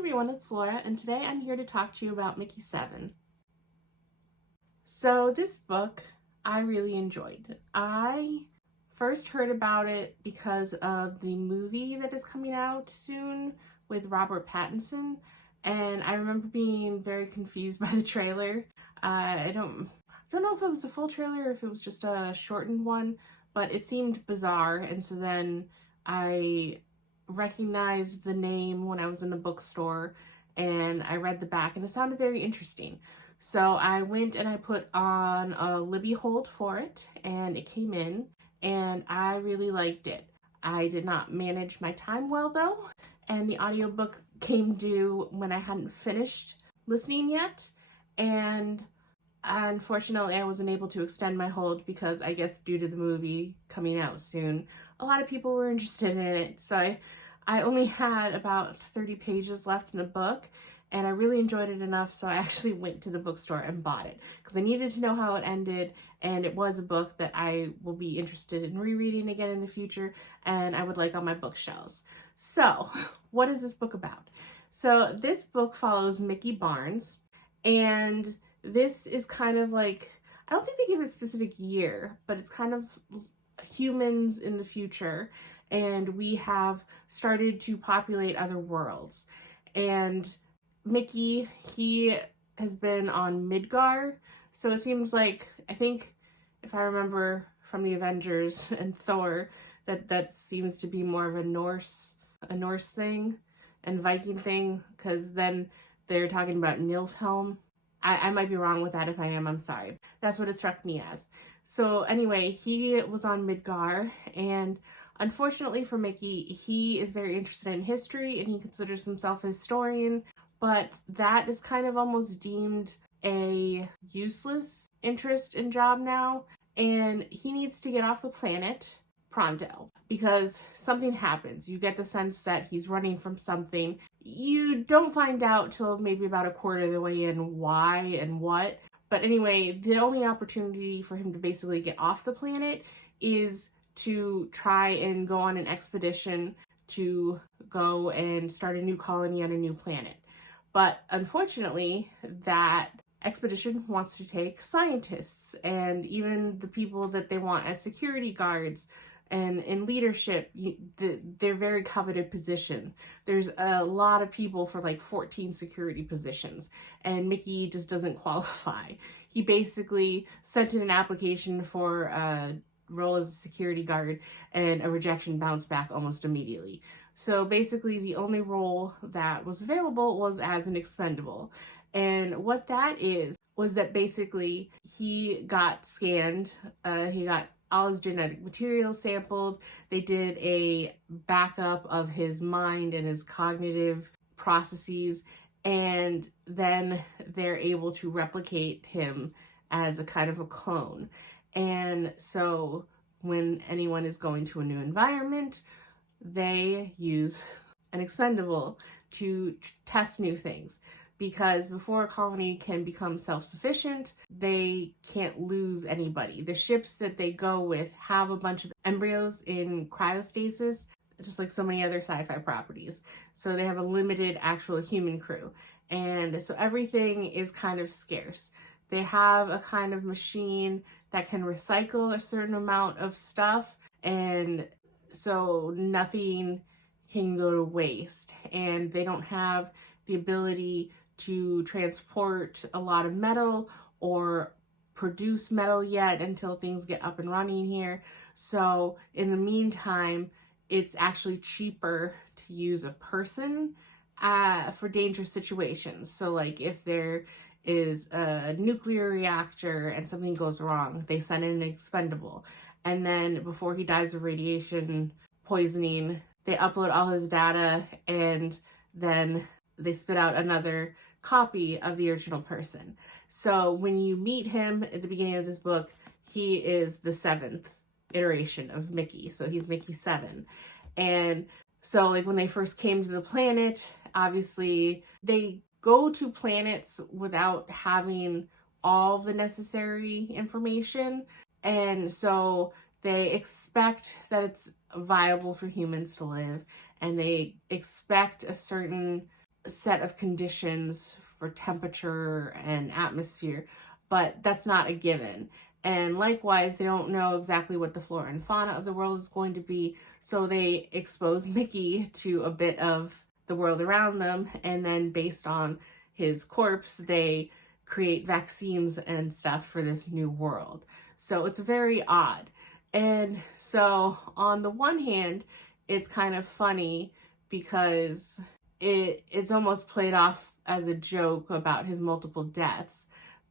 everyone, it's Laura, and today I'm here to talk to you about Mickey 7. So this book I really enjoyed. I first heard about it because of the movie that is coming out soon with Robert Pattinson, and I remember being very confused by the trailer. I don't know if it was the full trailer or if it was just a shortened one, but it seemed bizarre, and so then I recognized the name when I was in the bookstore and I read the back and it sounded very interesting. So I went and I put on a Libby hold for it and it came in and I really liked it. I did not manage my time well though, and the audiobook came due when I hadn't finished listening yet, and unfortunately I wasn't able to extend my hold because I guess due to the movie coming out soon, a lot of people were interested in it. So I only had about 30 pages left in the book, and I really enjoyed it enough, so I actually went to the bookstore and bought it because I needed to know how it ended, and it was a book that I will be interested in rereading again in the future, and I would like on my bookshelves. So, what is this book about? So, this book follows Mickey Barnes, and this is kind of like, I don't think they give a specific year, but it's kind of humans in the future, and we have started to populate other worlds. And Mickey, he has been on Midgar, so it seems like, I think, if I remember from the Avengers and Thor, that seems to be more of a Norse thing and Viking thing, because then they're talking about Nilfhelm. I might be wrong with that. If I am, I'm sorry. That's what it struck me as. So anyway, he was on Midgar, and unfortunately for Mickey, he is very interested in history and he considers himself a historian, but that is kind of almost deemed a useless interest and job now, and he needs to get off the planet pronto because something happens. You get the sense that he's running from something. You don't find out till maybe about a quarter of the way in why and what, but anyway, the only opportunity for him to basically get off the planet is to try and go on an expedition to go and start a new colony on a new planet. But unfortunately, that expedition wants to take scientists and even the people that they want as security guards and in leadership. They're very coveted position. There's a lot of people for like 14 security positions, and Mickey just doesn't qualify. He basically sent in an application for a role as a security guard, and a rejection bounced back almost immediately. So basically the only role that was available was as an expendable. And what that is was that basically he got scanned, he got all his genetic material sampled, they did a backup of his mind and his cognitive processes, and then they're able to replicate him as a kind of a clone. And so when anyone is going to a new environment, they use an expendable to test new things. Because before a colony can become self-sufficient, they can't lose anybody. The ships that they go with have a bunch of embryos in cryostasis, just like so many other sci-fi properties. So they have a limited actual human crew. And so everything is kind of scarce. They have a kind of machine that can recycle a certain amount of stuff, and so nothing can go to waste. And they don't have the ability to transport a lot of metal or produce metal yet until things get up and running here. So in the meantime, it's actually cheaper to use a person for dangerous situations. So like if there is a nuclear reactor and something goes wrong, they send in an expendable. And then before he dies of radiation poisoning, they upload all his data, and then they spit out another copy of the original person. So when you meet him at the beginning of this book, he is the 7th iteration of Mickey. So he's Mickey 7. And so like when they first came to the planet, obviously they go to planets without having all the necessary information. And so they expect that it's viable for humans to live, and they expect a certain set of conditions for temperature and atmosphere, but that's not a given. And likewise, they don't know exactly what the flora and fauna of the world is going to be, so they expose Mickey to a bit of the world around them, and then based on his corpse, they create vaccines and stuff for this new world. So it's very odd. And so on the one hand, it's kind of funny because it's almost played off as a joke about his multiple deaths,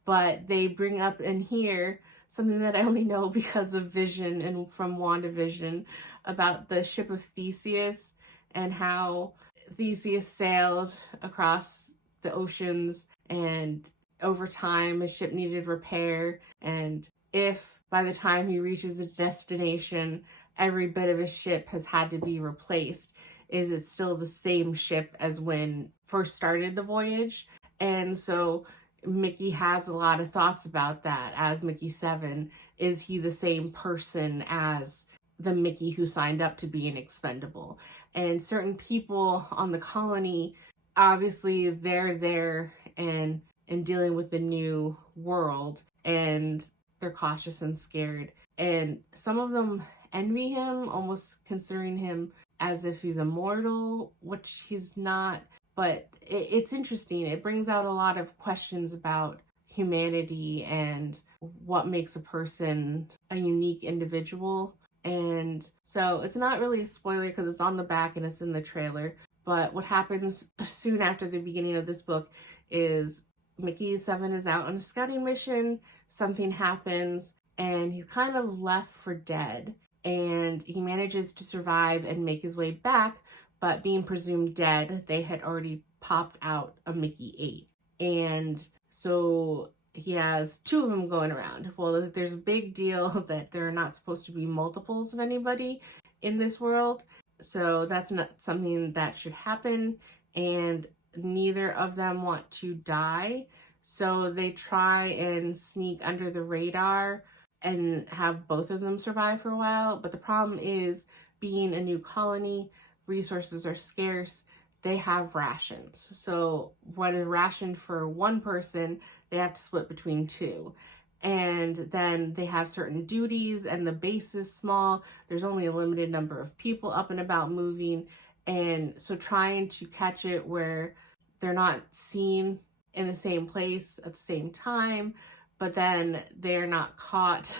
but they bring up in here something that I only know because of Vision and from WandaVision about the ship of Theseus and how Theseus sailed across the oceans, and over time his ship needed repair, and if by the time he reaches its destination every bit of his ship has had to be replaced, is it still the same ship as when first started the voyage? And so Mickey has a lot of thoughts about that as Mickey 7. Is he the same person as the Mickey who signed up to be an expendable? And certain people on the colony, obviously they're there and dealing with the new world, and they're cautious and scared. And some of them envy him, almost considering him as if he's immortal, which he's not. But it's interesting. It brings out a lot of questions about humanity and what makes a person a unique individual. And so it's not really a spoiler because it's on the back and it's in the trailer. But what happens soon after the beginning of this book is Mickey 7 is out on a scouting mission. Something happens and he's kind of left for dead. And he manages to survive and make his way back, but being presumed dead, they had already popped out a Mickey 8. And so he has 2 of them going around. Well, there's a big deal that there are not supposed to be multiples of anybody in this world. So that's not something that should happen. And neither of them want to die. So they try and sneak under the radar and have both of them survive for a while. But the problem is, being a new colony, resources are scarce. They have rations. So what is rationed for one person, they have to split between 2. And then they have certain duties, and the base is small. There's only a limited number of people up and about moving. And so trying to catch it where they're not seen in the same place at the same time, but then they're not caught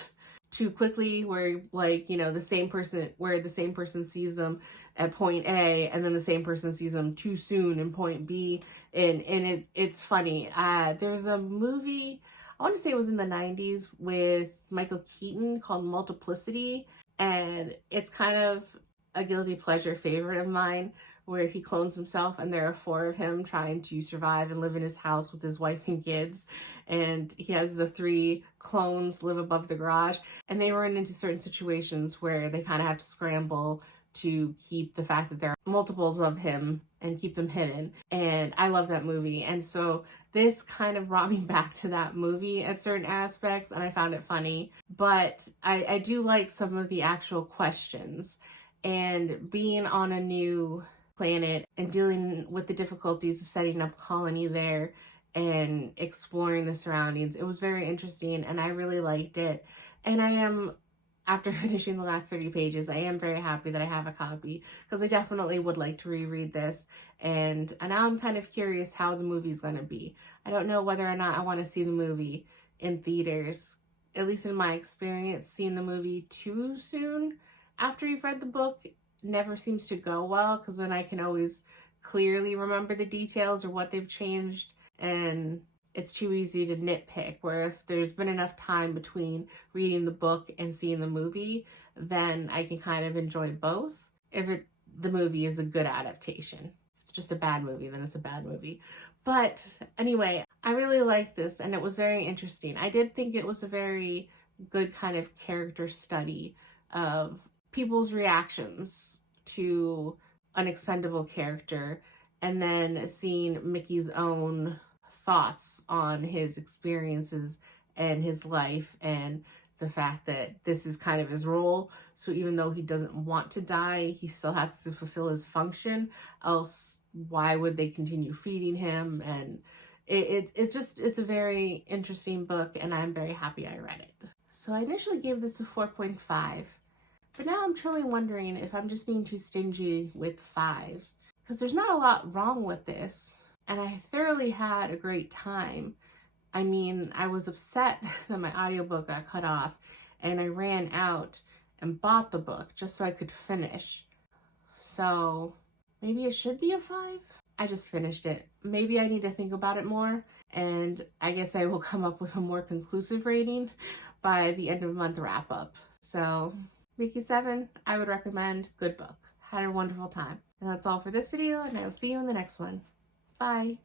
too quickly where, like, you know, the same person sees them at point A and then the same person sees them too soon in point B. And it's funny. There's a movie, I want to say it was in the 90s, with Michael Keaton called Multiplicity. And it's kind of a guilty pleasure favorite of mine, where he clones himself and there are 4 of him trying to survive and live in his house with his wife and kids. And he has the 3 clones live above the garage, and they run into certain situations where they kind of have to scramble to keep the fact that there are multiples of him and keep them hidden. And I love that movie. And so this kind of brought me back to that movie at certain aspects, and I found it funny. But I do like some of the actual questions, and being on a new planet and dealing with the difficulties of setting up a colony there and exploring the surroundings. It was very interesting and I really liked it. And I am, after finishing the last 30 pages, I am very happy that I have a copy, because I definitely would like to reread this. And now I'm kind of curious how the movie's going to be. I don't know whether or not I want to see the movie in theaters. At least in my experience, seeing the movie too soon after you've read the book never seems to go well, because then I can always clearly remember the details or what they've changed, and it's too easy to nitpick. Where if there's been enough time between reading the book and seeing the movie, then I can kind of enjoy both. If the movie is a good adaptation. If it's just a bad movie, then it's a bad movie. But anyway, I really liked this and it was very interesting. I did think it was a very good kind of character study of people's reactions to an expendable character, and then seeing Mickey's own thoughts on his experiences and his life, and the fact that this is kind of his role. So even though he doesn't want to die, he still has to fulfill his function, else why would they continue feeding him? And it's a very interesting book, and I'm very happy I read it. So I initially gave this a 4.5, but now I'm truly wondering if I'm just being too stingy with 5s, because there's not a lot wrong with this, and I thoroughly had a great time. I mean, I was upset that my audiobook got cut off, and I ran out and bought the book just so I could finish. So maybe it should be a 5? I just finished it. Maybe I need to think about it more, and I guess I will come up with a more conclusive rating by the end of month wrap up. So Mickey 7, I would recommend. Good book. Had a wonderful time. And that's all for this video, and I will see you in the next one. Bye.